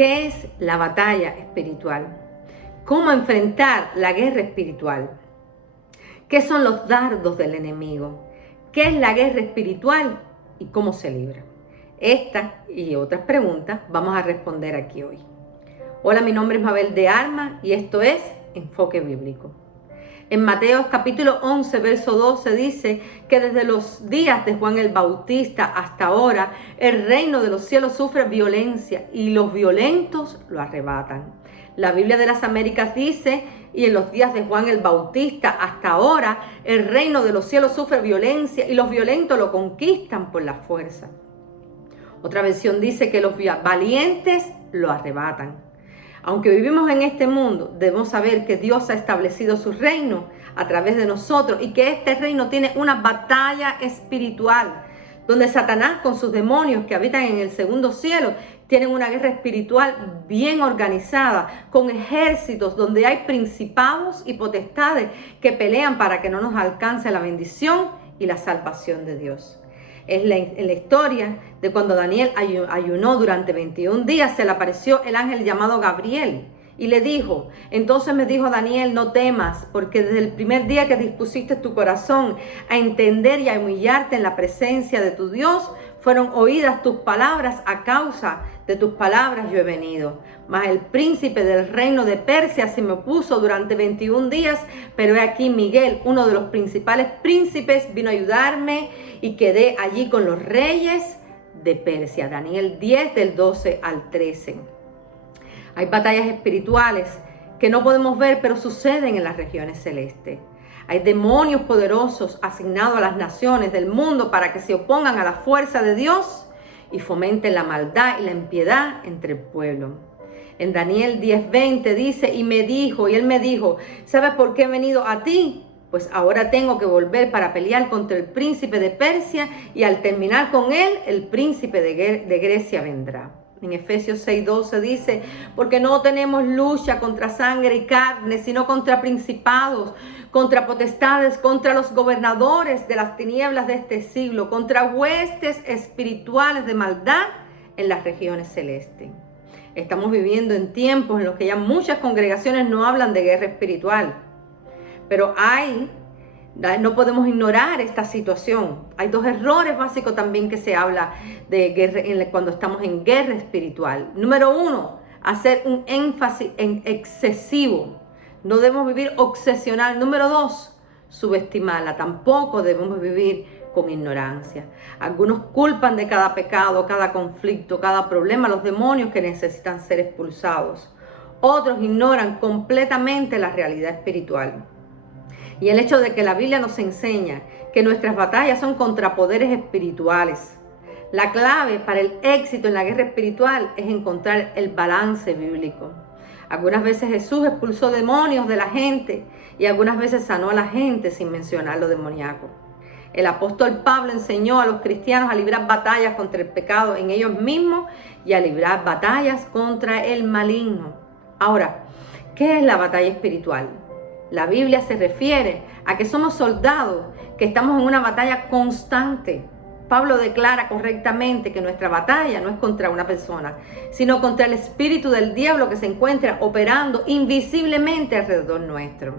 ¿Qué es la batalla espiritual? ¿Cómo enfrentar la guerra espiritual? ¿Qué son los dardos del enemigo? ¿Qué es la guerra espiritual y cómo se libra? Estas y otras preguntas vamos a responder aquí hoy. Hola, mi nombre es Mabel de Alma y esto es Enfoque Bíblico. En Mateo capítulo 11, verso 12 dice que desde los días de Juan el Bautista hasta ahora, el reino de los cielos sufre violencia y los violentos lo arrebatan. La Biblia de las Américas dice, y en los días de Juan el Bautista hasta ahora, el reino de los cielos sufre violencia y los violentos lo conquistan por la fuerza. Otra versión dice que los valientes lo arrebatan. Aunque vivimos en este mundo, debemos saber que Dios ha establecido su reino a través de nosotros y que este reino tiene una batalla espiritual, donde Satanás con sus demonios que habitan en el segundo cielo tienen una guerra espiritual bien organizada, con ejércitos donde hay principados y potestades que pelean para que no nos alcance la bendición y la salvación de Dios. Es en la historia de cuando Daniel ayunó durante 21 días, se le apareció el ángel llamado Gabriel y le dijo, entonces me dijo Daniel, no temas, porque desde el primer día que dispusiste tu corazón a entender y a humillarte en la presencia de tu Dios, fueron oídas tus palabras, a causa de tus palabras yo he venido. Mas el príncipe del reino de Persia se me opuso durante 21 días, pero he aquí Miguel, uno de los principales príncipes, vino a ayudarme y quedé allí con los reyes de Persia. Daniel 10 del 12 al 13. Hay batallas espirituales que no podemos ver, pero suceden en las regiones celestes. Hay demonios poderosos asignados a las naciones del mundo para que se opongan a la fuerza de Dios y fomenten la maldad y la impiedad entre el pueblo. En Daniel 10:20 dice, y él me dijo, ¿sabes por qué he venido a ti? Pues ahora tengo que volver para pelear contra el príncipe de Persia y al terminar con él, el príncipe de Grecia vendrá. En Efesios 6:12 dice, porque no tenemos lucha contra sangre y carne, sino contra principados, contra potestades, contra los gobernadores de las tinieblas de este siglo, contra huestes espirituales de maldad en las regiones celestes. Estamos viviendo en tiempos en los que ya muchas congregaciones no hablan de guerra espiritual, pero no podemos ignorar esta situación. Hay dos errores básicos también que se habla de guerra cuando estamos en guerra espiritual. Número 1, hacer un énfasis en excesivo. No debemos vivir obsesional. Número 2, subestimarla. Tampoco debemos vivir con ignorancia. Algunos culpan de cada pecado, cada conflicto, cada problema a los demonios que necesitan ser expulsados. Otros ignoran completamente la realidad espiritual. Y el hecho de que la Biblia nos enseña que nuestras batallas son contra poderes espirituales. La clave para el éxito en la guerra espiritual es encontrar el balance bíblico. Algunas veces Jesús expulsó demonios de la gente y algunas veces sanó a la gente sin mencionar lo demoníaco. El apóstol Pablo enseñó a los cristianos a librar batallas contra el pecado en ellos mismos y a librar batallas contra el maligno. Ahora, ¿qué es la batalla espiritual? La Biblia se refiere a que somos soldados, que estamos en una batalla constante. Pablo declara correctamente que nuestra batalla no es contra una persona, sino contra el espíritu del diablo que se encuentra operando invisiblemente alrededor nuestro.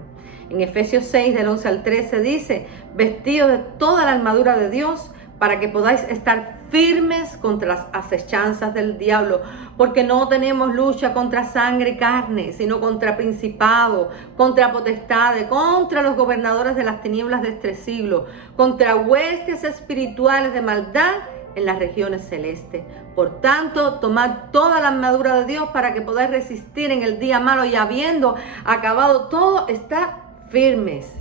En Efesios 6, del 11 al 13 dice, vestidos de toda la armadura de Dios, para que podáis estar firmes contra las acechanzas del diablo, porque no tenemos lucha contra sangre y carne, sino contra principados, contra potestades, contra los gobernadores de las tinieblas de este siglo, contra huestes espirituales de maldad en las regiones celestes. Por tanto, tomad toda la armadura de Dios para que podáis resistir en el día malo y habiendo acabado todo, estad firmes.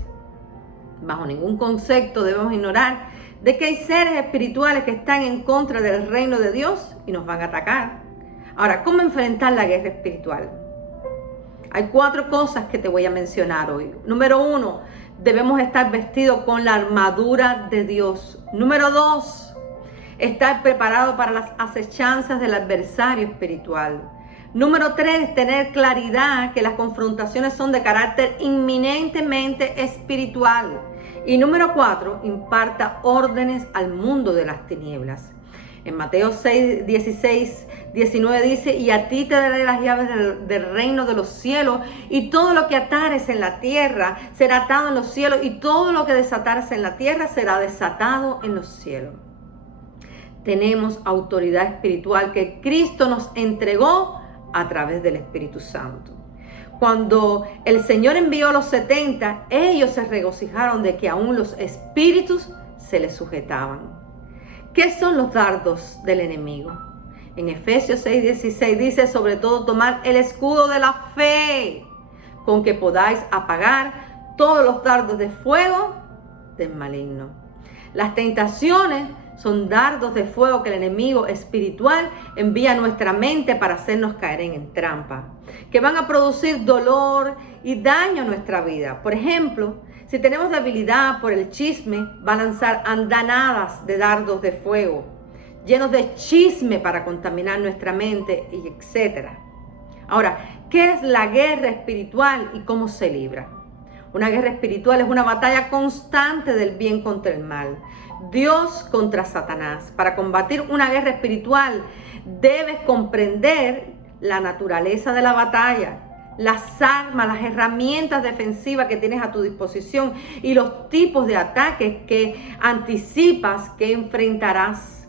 Bajo ningún concepto debemos ignorar de que hay seres espirituales que están en contra del reino de Dios y nos van a atacar. Ahora, ¿cómo enfrentar la guerra espiritual? Hay 4 cosas que te voy a mencionar hoy. Número 1, debemos estar vestidos con la armadura de Dios. Número 2, estar preparados para las acechanzas del adversario espiritual. Número 3, tener claridad que las confrontaciones son de carácter inminentemente espiritual. Y número 4, imparta órdenes al mundo de las tinieblas. En Mateo 6, 16, 19 dice, y a ti te daré las llaves del reino de los cielos, y todo lo que atares en la tierra será atado en los cielos, y todo lo que desatares en la tierra será desatado en los cielos. Tenemos autoridad espiritual que Cristo nos entregó a través del Espíritu Santo. Cuando el Señor envió a los 70, ellos se regocijaron de que aún los espíritus se les sujetaban. ¿Qué son los dardos del enemigo? En Efesios 6:16 dice, sobre todo tomar el escudo de la fe, con que podáis apagar todos los dardos de fuego del maligno. Las tentaciones son dardos de fuego que el enemigo espiritual envía a nuestra mente para hacernos caer en trampa, que van a producir dolor y daño a nuestra vida. Por ejemplo, si tenemos debilidad por el chisme, va a lanzar andanadas de dardos de fuego, llenos de chisme para contaminar nuestra mente, y etc. Ahora, ¿qué es la guerra espiritual y cómo se libra? Una guerra espiritual es una batalla constante del bien contra el mal. Dios contra Satanás. Para combatir una guerra espiritual, debes comprender la naturaleza de la batalla, las armas, las herramientas defensivas que tienes a tu disposición y los tipos de ataques que anticipas que enfrentarás.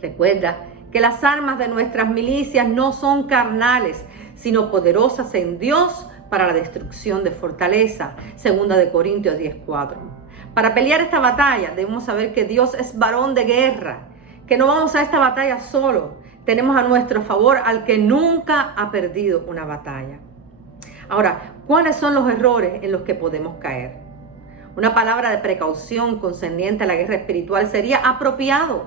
Recuerda que las armas de nuestras milicias no son carnales, sino poderosas en Dios para la destrucción de fortaleza. 2 Corintios 10:4. Para pelear esta batalla debemos saber que Dios es varón de guerra, que no vamos a esta batalla solo. Tenemos a nuestro favor al que nunca ha perdido una batalla. Ahora, ¿cuáles son los errores en los que podemos caer? Una palabra de precaución concerniente a la guerra espiritual sería apropiado.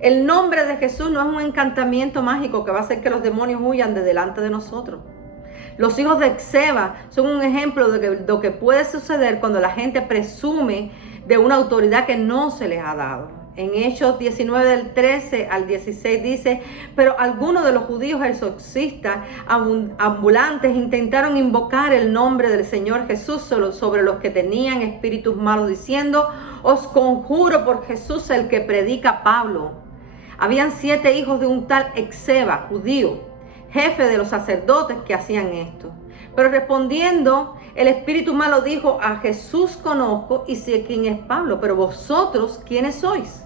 El nombre de Jesús no es un encantamiento mágico que va a hacer que los demonios huyan de delante de nosotros. Los hijos de Esceva son un ejemplo de lo que puede suceder cuando la gente presume de una autoridad que no se les ha dado. En Hechos 19 del 13 al 16 dice, pero algunos de los judíos exorcistas ambulantes intentaron invocar el nombre del Señor Jesús sobre los que tenían espíritus malos, diciendo, os conjuro por Jesús el que predica Pablo. Habían 7 hijos de un tal Esceva, judío, jefe de los sacerdotes, que hacían esto. Pero respondiendo, el espíritu malo dijo, a Jesús conozco y sé quién es Pablo, pero vosotros, ¿quiénes sois?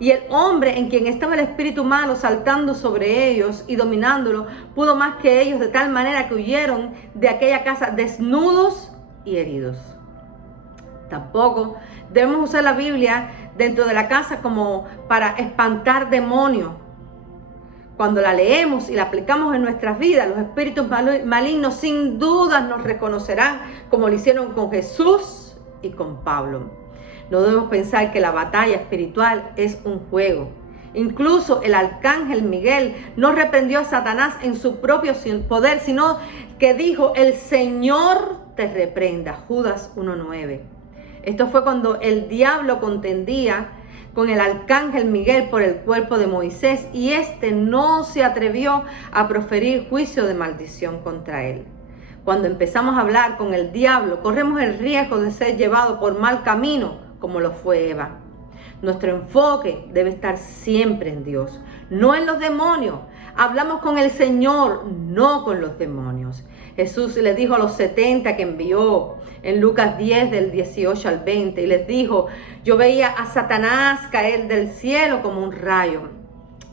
Y el hombre en quien estaba el espíritu malo saltando sobre ellos y dominándolo, pudo más que ellos, de tal manera que huyeron de aquella casa desnudos y heridos. Tampoco debemos usar la Biblia dentro de la casa como para espantar demonios. Cuando la leemos y la aplicamos en nuestras vidas, los espíritus malignos sin duda nos reconocerán, como lo hicieron con Jesús y con Pablo. No debemos pensar que la batalla espiritual es un juego. Incluso el arcángel Miguel no reprendió a Satanás en su propio poder, sino que dijo, el Señor te reprenda. Judas 1:9. Esto fue cuando el diablo contendía con el arcángel Miguel por el cuerpo de Moisés, y éste no se atrevió a proferir juicio de maldición contra él. Cuando empezamos a hablar con el diablo, corremos el riesgo de ser llevados por mal camino, como lo fue Eva. Nuestro enfoque debe estar siempre en Dios, no en los demonios. Hablamos con el Señor, no con los demonios. Jesús le dijo a los 70 que envió en Lucas 10 del 18 al 20, y les dijo, yo veía a Satanás caer del cielo como un rayo.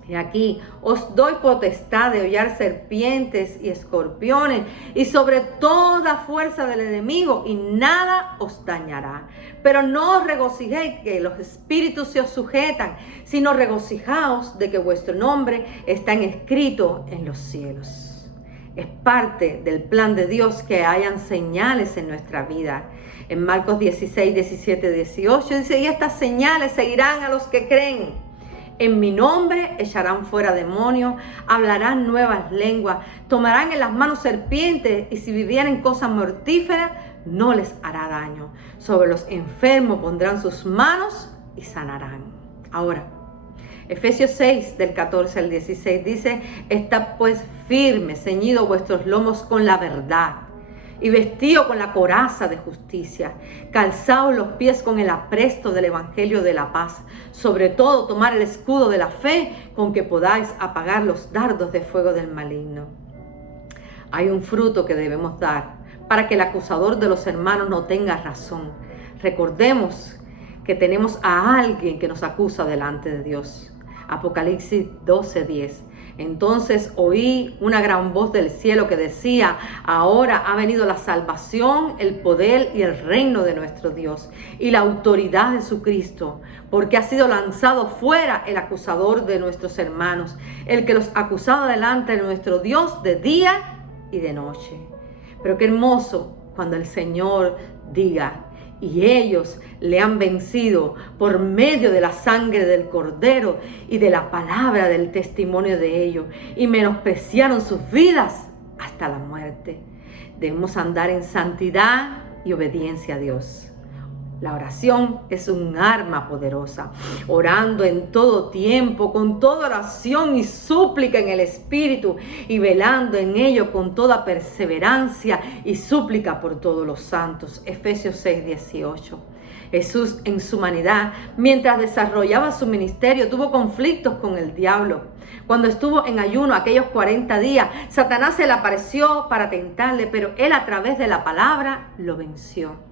Y aquí os doy potestad de hollar serpientes y escorpiones y sobre toda fuerza del enemigo, y nada os dañará. Pero no os regocijéis que los espíritus se os sujetan, sino regocijaos de que vuestro nombre está escrito en los cielos. Es parte del plan de Dios que hayan señales en nuestra vida. En Marcos 16, 17, 18 dice, y estas señales seguirán a los que creen. En mi nombre echarán fuera demonios, hablarán nuevas lenguas, tomarán en las manos serpientes, y si vivieren cosas mortíferas, no les hará daño. Sobre los enfermos pondrán sus manos y sanarán. Ahora, Efesios 6, del 14 al 16 dice, estad pues firmes, ceñidos vuestros lomos con la verdad, y vestido con la coraza de justicia, calzados los pies con el apresto del evangelio de la paz, sobre todo tomar el escudo de la fe con que podáis apagar los dardos de fuego del maligno. Hay un fruto que debemos dar para que el acusador de los hermanos no tenga razón. Recordemos que tenemos a alguien que nos acusa delante de Dios. Apocalipsis 12:10. Entonces oí una gran voz del cielo que decía: ahora ha venido la salvación, el poder y el reino de nuestro Dios y la autoridad de su Cristo, porque ha sido lanzado fuera el acusador de nuestros hermanos, el que los acusaba delante de nuestro Dios de día y de noche. Pero qué hermoso cuando el Señor diga: y ellos le han vencido por medio de la sangre del Cordero y de la palabra del testimonio de ellos, y menospreciaron sus vidas hasta la muerte. Debemos andar en santidad y obediencia a Dios. La oración es un arma poderosa, orando en todo tiempo, con toda oración y súplica en el Espíritu, y velando en ello con toda perseverancia y súplica por todos los santos. Efesios 6:18. Jesús en su humanidad, mientras desarrollaba su ministerio, tuvo conflictos con el diablo. Cuando estuvo en ayuno aquellos 40 días, Satanás se le apareció para tentarle, pero él a través de la palabra lo venció.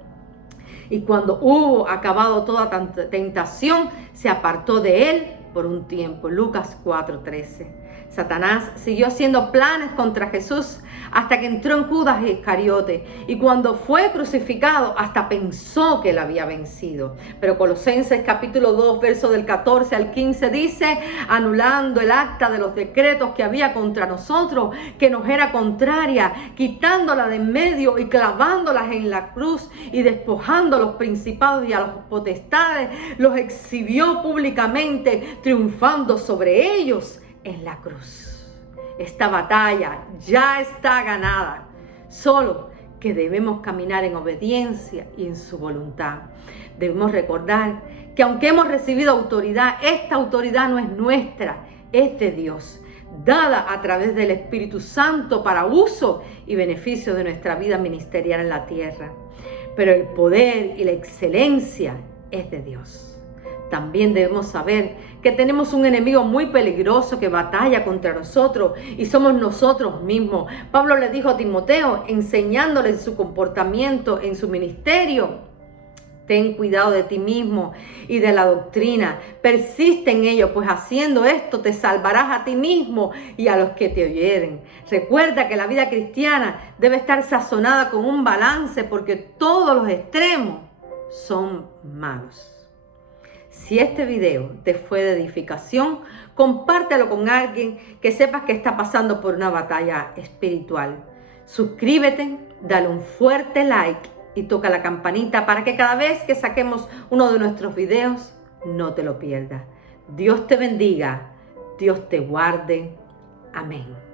Y cuando hubo acabado toda tentación, se apartó de él por un tiempo. Lucas 4:13. Satanás siguió haciendo planes contra Jesús hasta que entró en Judas Iscariote, y cuando fue crucificado hasta pensó que él había vencido. Pero Colosenses capítulo 2, verso del 14 al 15 dice: anulando el acta de los decretos que había contra nosotros, que nos era contraria, quitándola de en medio y clavándolas en la cruz, y despojando a los principados y a las potestades, los exhibió públicamente, triunfando sobre ellos en la cruz. Esta batalla ya está ganada, solo que debemos caminar en obediencia y en su voluntad. Debemos recordar que aunque hemos recibido autoridad, esta autoridad no es nuestra, es de Dios, dada a través del Espíritu Santo para uso y beneficio de nuestra vida ministerial en la tierra. Pero el poder y la excelencia es de Dios. También debemos saber que tenemos un enemigo muy peligroso que batalla contra nosotros, y somos nosotros mismos. Pablo le dijo a Timoteo, enseñándole en su comportamiento, en su ministerio: ten cuidado de ti mismo y de la doctrina. Persiste en ello, pues haciendo esto te salvarás a ti mismo y a los que te oyeren. Recuerda que la vida cristiana debe estar sazonada con un balance, porque todos los extremos son malos. Si este video te fue de edificación, compártelo con alguien que sepas que está pasando por una batalla espiritual. Suscríbete, dale un fuerte like y toca la campanita para que cada vez que saquemos uno de nuestros videos no te lo pierdas. Dios te bendiga, Dios te guarde. Amén.